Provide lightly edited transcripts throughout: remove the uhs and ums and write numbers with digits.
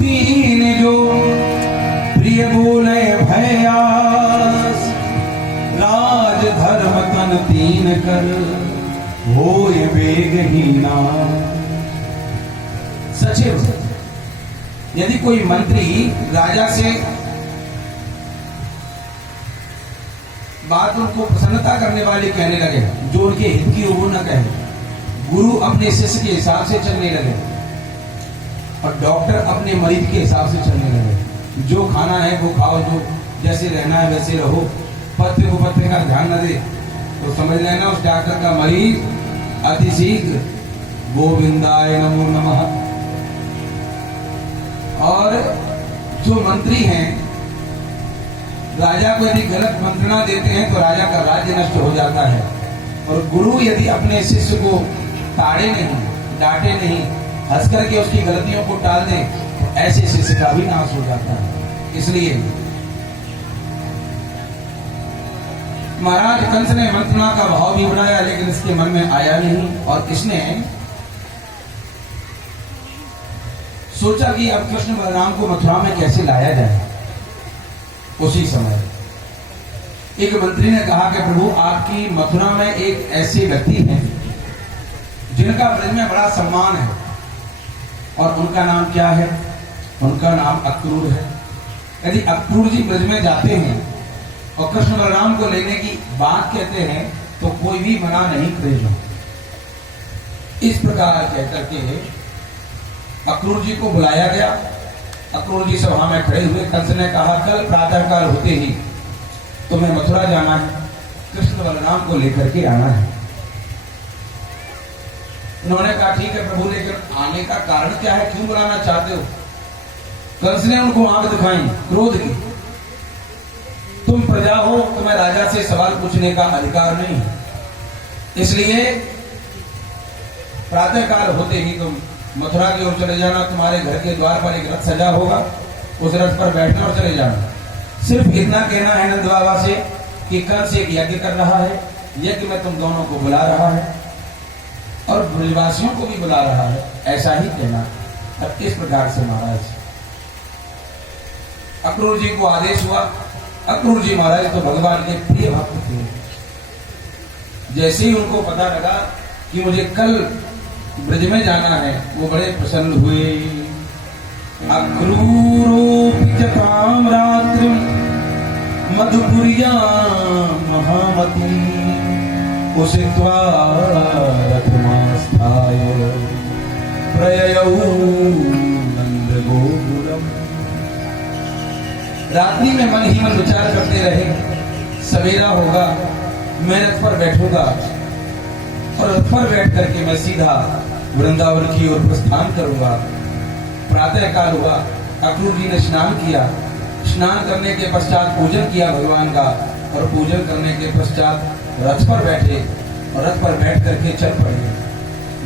तीन जो प्रिय बोले भयास, राज धर्म तन तीन कर होय वेगहीना। सचिव, यदि कोई मंत्री राजा से बात उनको प्रसन्नता करने वाली कहने लगे, जो उनके हित की वो न कहे, गुरु अपने शिष्य के हिसाब से चलने लगे और डॉक्टर अपने मरीज के हिसाब से चलने लगे, जो खाना है वो खाओ, जो जैसे रहना है वैसे रहो, पत्ते को पत्ते का ध्यान न दे, तो समझ लेना उस डॉक्टर का मरीज अति शीघ्र गोविंदाय नमो नमः। और जो मंत्री हैं, राजा को यदि गलत मंत्रणा देते हैं तो राजा का राज्य नष्ट हो जाता है, और गुरु यदि अपने शिष्य को ताड़े नहीं, डांटे नहीं, हंस करके उसकी गलतियों को टाल दें, तो ऐसे शिष्य का भी नाश हो जाता है। इसलिए महाराज कंस ने मंत्रणा का भाव भी बनाया, लेकिन इसके मन में आया नहीं, और इसने सोचा कि अब कृष्ण बलराम को मथुरा में कैसे लाया जाए। उसी समय एक मंत्री ने कहा कि प्रभु, आपकी मथुरा में एक ऐसे व्यक्ति हैं जिनका ब्रज में बड़ा सम्मान है, और उनका नाम क्या है? उनका नाम अक्रूर है। यदि अक्रूर जी ब्रज में जाते हैं और कृष्ण बलराम को लेने की बात कहते हैं तो कोई भी मना नहीं करेगा। इस प्रकार कहकर के अक्रूर जी को बुलाया गया। अक्रूर जी सभा में खड़े हुए। कंस ने कहा, कल प्रातःकाल होते ही तुम्हें मथुरा जाना है, कृष्ण बलराम को लेकर के आना है। उन्होंने कहा, ठीक है प्रभु, लेकिन आने का कारण क्या है, क्यों बुलाना चाहते हो? कंस ने उनको आंख दिखाई क्रोध की। तुम प्रजा हो, तुम्हें राजा से सवाल पूछने का अधिकार नहीं, इसलिए प्रातःकाल होते ही तुम मथुरा की ओर चले जाना। तुम्हारे घर के द्वार पर एक रथ सजा होगा, उस रथ पर बैठना और चले जाना। सिर्फ इतना कहना है नंद बाबा से कि कंस एक यज्ञ कर रहा है, यज्ञ में तुम दोनों को बुला रहा है और ब्रजवासियों को भी बुला रहा है, ऐसा ही कहना। अब इस प्रकार से महाराज अक्रूर जी को आदेश हुआ। अक्रूर जी महाराज तो भगवान के प्रिय भक्त थे। जैसे ही उनको पता लगा कि मुझे कल ब्रज में जाना है, वो बड़े प्रसन्न हुए। अक्रूरोपिचतां रात्रिं मधुपुर्यां महामतीं उषित्वा रथमास्थाय प्रययौ नंदगोकुलम्। रात्रि में मन ही मन विचार करते रहे, सवेरा होगा, मैं रथ पर बैठूंगा और रथ पर बैठ करके मैं सीधा वृंदावन की ओर प्रस्थान करूंगा। प्रातः काल हुआ, अक्रूर जी ने स्नान किया। स्नान करने के पश्चात पूजन किया भगवान का, और पूजन करने के पश्चात रथ पर बैठे और रथ पर बैठ करके चल पड़े।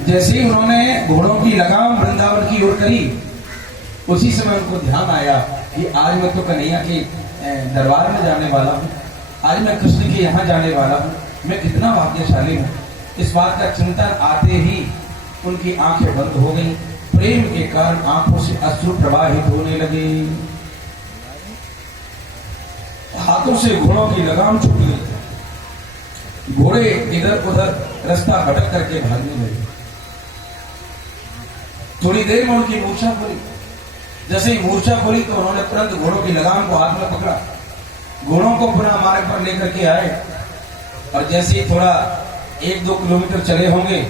जैसे ही उन्होंने घोड़ों की लगाम वृंदावन की ओर करी, उसी समय उनको ध्यान आया कि आज मैं तो कन्हैया के दरबार में जाने वाला हूँ, आज मैं कृष्ण के यहाँ जाने वाला हूँ, मैं कितना भाग्यशाली हूँ। इस बात का चिंतन आते ही उनकी आंखें बंद हो गईं। प्रेम के कारण आंखों से अश्रु प्रवाहित होने लगे। हाथों से घोड़ों की लगाम छूट गई। घोड़े इधर उधर रास्ता भटक करके भागने लगे। थोड़ी देर में उनकी मूर्छा खुली। जैसे ही मूर्छा खुली तो उन्होंने तुरंत घोड़ों की लगाम को हाथ में पकड़ा, घोड़ों को पुनः मार्ग पर लेकर के आए, और जैसे ही थोड़ा 1-2 किलोमीटर चले होंगे,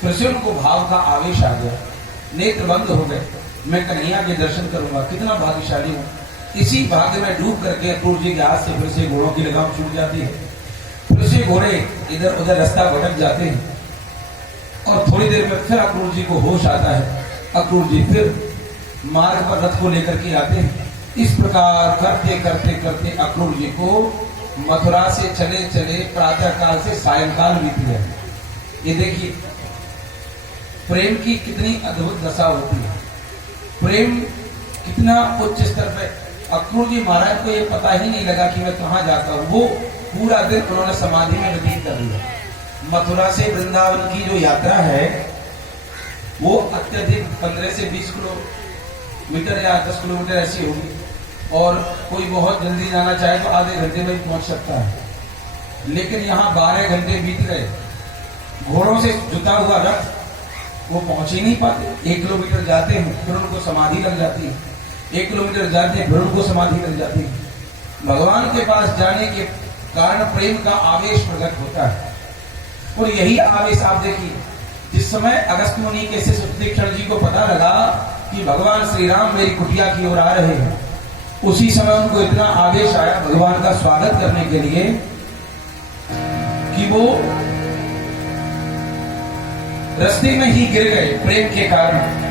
फिर से उनको भाव का आवेश आ गया। नेत्र बंद हो गए, मैं कन्हैया के दर्शन करूंगा, कितना भाग्यशाली हूँ। इसी भाग्य में डूब करके अक्रूर जी के हाथ से फिर से घोड़ों की लगाम छूट जाती है। फिर से घोड़े इधर उधर रास्ता भटक जाते हैं, और थोड़ी देर में फिर अक्रूर जी को होश आता है। अक्रूर जी फिर मार्ग पर रथ को लेकर के आते हैं। इस प्रकार करते करते करते अक्रूर जी को मथुरा से चले चले प्रातः काल से सायंकाल बीत गया। ये देखिए प्रेम की कितनी अद्भुत दशा होती है, प्रेम कितना उच्च स्तर पे। अक्रूर जी महाराज को ये पता ही नहीं लगा कि मैं कहाँ जाता हूँ। वो पूरा दिन उन्होंने समाधि में व्यतीत कर दिया। मथुरा से वृंदावन की जो यात्रा है वो अत्यधिक 15 से 20 मीटर या 10 किलोमीटर ऐसी होगी, और कोई बहुत जल्दी जाना चाहे तो आधे घंटे में पहुंच सकता है। लेकिन यहाँ 12 घंटे बीत गए, घोड़ों से जुता हुआ रथ वो पहुंच ही नहीं पाते। 1 किलोमीटर जाते हैं फिर उनको समाधि लग जाती है, 1 किलोमीटर जाते हैं फिर उनको समाधि लग जाती है। भगवान के पास जाने के कारण प्रेम का आवेश प्रकट होता है। और यही आवेश आप देखिए, जिस समय अगस्त मुनि के शिष्य तीक्ष्ण जी को पता लगा कि भगवान श्री राम मेरी कुटिया की ओर आ रहे हैं, उसी समय उनको इतना आवेश आया भगवान का स्वागत करने के लिए कि वो रास्ते में ही गिर गए प्रेम के कारण।